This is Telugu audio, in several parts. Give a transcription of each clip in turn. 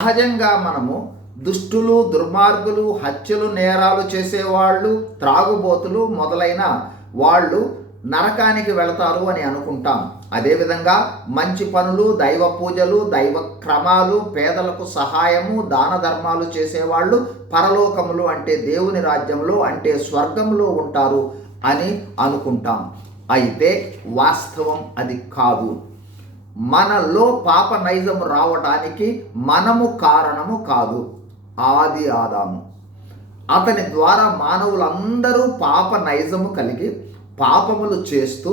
సహజంగా మనము దుష్టులు, దుర్మార్గులు, హత్యలు, నేరాలు చేసేవాళ్ళు, త్రాగుబోతులు మొదలైన వాళ్ళు నరకానికి వెళతారు అని అనుకుంటాం. అదేవిధంగా మంచి పనులు, దైవ పూజలు, దైవ క్రమాలు, పేదలకు సహాయము, దాన ధర్మాలు చేసేవాళ్ళు పరలోకములు అంటే దేవుని రాజ్యంలో అంటే స్వర్గంలో ఉంటారు అని అనుకుంటాం. అయితే వాస్తవం అది కాదు. మనలో పాప నైజం రావటానికి మనము కారణము కాదు. ఆది ఆదాము, అతని ద్వారా మానవులందరూ పాప నైజము కలిగి పాపములు చేస్తూ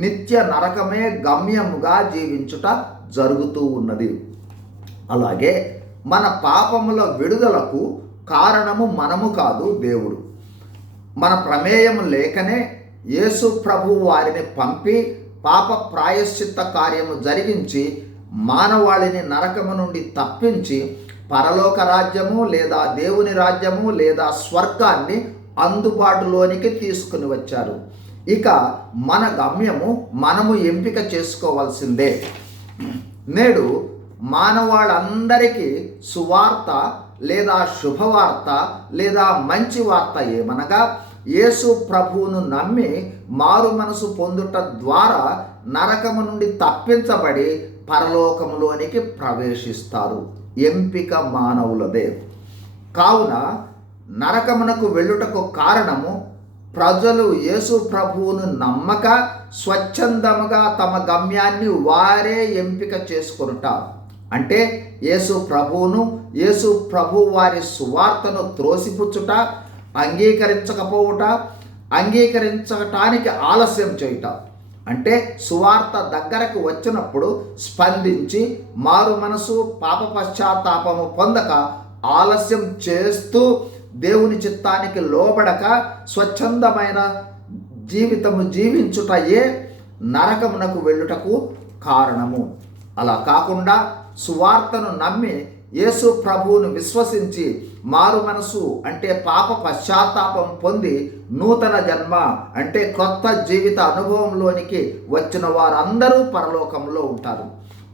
నిత్య నరకమే గమ్యముగా జీవించుట జరుగుతూ ఉన్నది. అలాగే మన పాపముల విడుదలకు కారణము మనము కాదు, దేవుడు. మన ప్రమేయం లేకనే యేసు ప్రభువు వారిని పంపి పాప ప్రాయశ్చిత్త కార్యము జరిగించి మానవాళిని నరకము నుండి తప్పించి పరలోక రాజ్యము లేదా దేవుని రాజ్యము లేదా స్వర్గాన్ని అందుబాటులోనికి తీసుకుని వచ్చారు. ఇక మన గమ్యము మనము ఎంపిక చేసుకోవాల్సిందే. నేడు మానవాళ్ళందరికీ సువార్త లేదా శుభవార్త లేదా మంచి వార్త ఏమనగా యేసు ప్రభువును నమ్మి మారు మనసు పొందుట ద్వారా నరకము నుండి తప్పించబడి పరలోకములోనికి ప్రవేశిస్తారు. ఎంపిక మానవులదే. కావున నరకమునకు వెళ్ళుటకు కారణము ప్రజలు యేసు ప్రభువును నమ్మక స్వచ్ఛందముగా తమ గమ్యాన్ని వారే ఎంపిక చేసుకొనుట. అంటే యేసు ప్రభువును, యేసు ప్రభు వారి సువార్తను త్రోసిపుచ్చుట, అంగీకరించకపోవుట, అంగీకరించటానికి ఆలస్యం చేయుట. అంటే సువార్త దగ్గరకు వచ్చినప్పుడు స్పందించి మారు మనసు, పాప పశ్చాత్తాపము పొందక ఆలస్యం చేస్తూ దేవుని చిత్తానికి లోబడక స్వచ్ఛందమైన జీవితము జీవించుటయే నరకమునకు వెళ్ళుటకు కారణము. అలా కాకుండా సువార్తను నమ్మి యేసు ప్రభువును విశ్వసించి మారు మనసు అంటే పాప పశ్చాత్తాపం పొంది నూతన జన్మ అంటే కొత్త జీవిత అనుభవంలోనికి వచ్చిన వారందరూ పరలోకంలో ఉంటారు.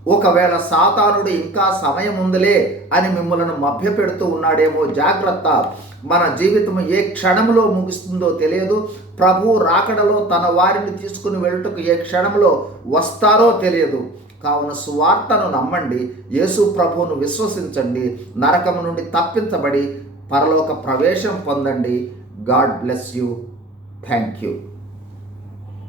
ఒకవేళ సాతానుడు ఇంకా సమయం ఉందిలే అని మిమ్మల్ని మభ్యపెడుతూ ఉన్నాడేమో, జాగ్రత్త. మన జీవితం ఏ క్షణంలో ముగుస్తుందో తెలియదు. ప్రభు రాకడలో తన వారిని తీసుకుని వెళ్ళుటకు ఏ క్షణంలో వస్తారో తెలియదు. కావున సువార్తను నమ్మండి, యేసు ప్రభువును విశ్వసించండి, నరకము నుండి తప్పించబడి పరలోక ప్రవేశం పొందండి. God bless you. Thank you.